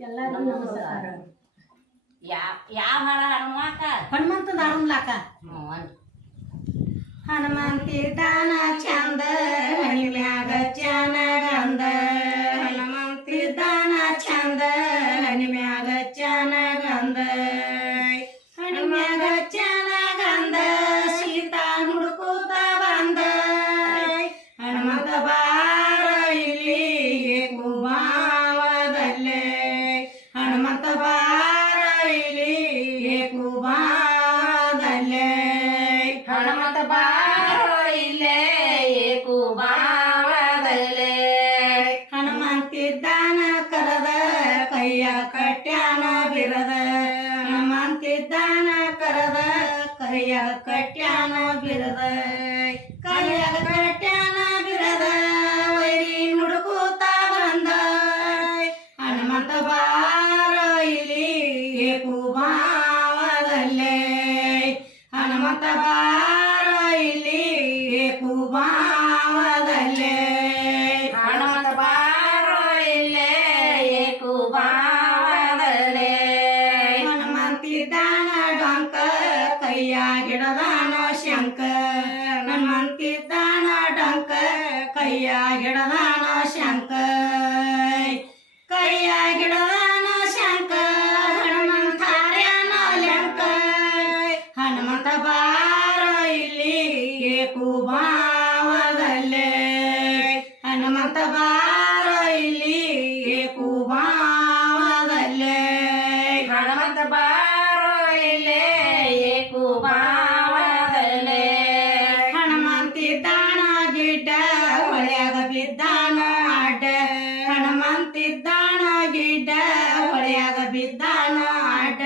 ಎಲ್ಲರಿಗೂ ನಮಸ್ಕಾರ ಯಾವ ಯಾವ ಹಾಡ ಹಾಡುವಾಕ ಹನುಮಂತದ ಆಡಮ್ಲಾಕ ಹ್ಞೂ ಅನ್- ಹನುಮಂತಿದ್ದಾನ ಚಂದ ಹಣಿ ಮ್ಯಾಗ ಕೈಯ ಕಟ್ಯಾನ ಬಿರದ ನಮ್ಮಂತಿದ್ದಾನ ಕರದ ಕೈಯ ಕಟ್ಯಾನ ಬಿರದ. ಕೈಯ ಕಟ್ಯಾನ ಡೊಂಕ ಕೈಯಾಗಿಡದಾನೋ ಶಂಕ. ಹನುಮಂತಿದ್ದಾನ ಡೊಂಕ ಕೈಯಾಗಿಡದಾನೋ ಶಂಕ. ಕೈಯಾಗಿಡದಾನೋ ಶಂಕ ಹನುಮಂತಾರ್ಯಾನ ಲಂಕ. ಹನುಮಂತ ಬಾರ ಇಲ್ಲಿ ಕುಬಾವದಲ್ಲೇ ಬಿದ್ದಾನ ಆಟ ಹನುಮಂತಿದ್ದಾನ ಗಿಡ್ಡ, ಹೊಳೆಯಾಗ ಬಿದ್ದಾನ ಆಟ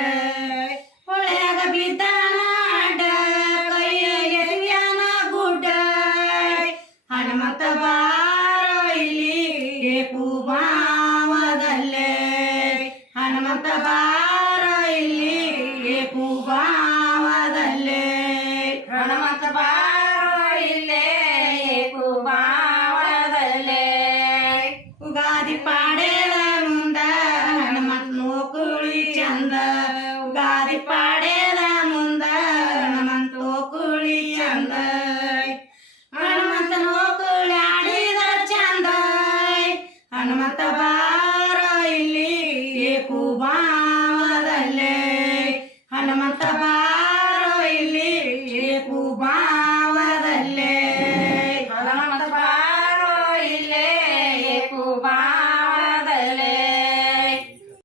ಹೊಳೆಯಾಗ ಬಿದ್ದಾನ ಆಟ ಎತ್ಯಾನ ಗುಡ್ಡ. ಹನುಮಂತ ಬಾರ ಇಲ್ಲಿ ಕುಮಾವದಲ್ಲೇ ಹನುಮಂತ ಬಾರ ಗಾದಿ ಪಾಡೇಳ ಮುಂದ ಹನುಮಂತ ನೋಕುಳಿ ಚಂದ. ಉಗಾದಿ ಪಾಡ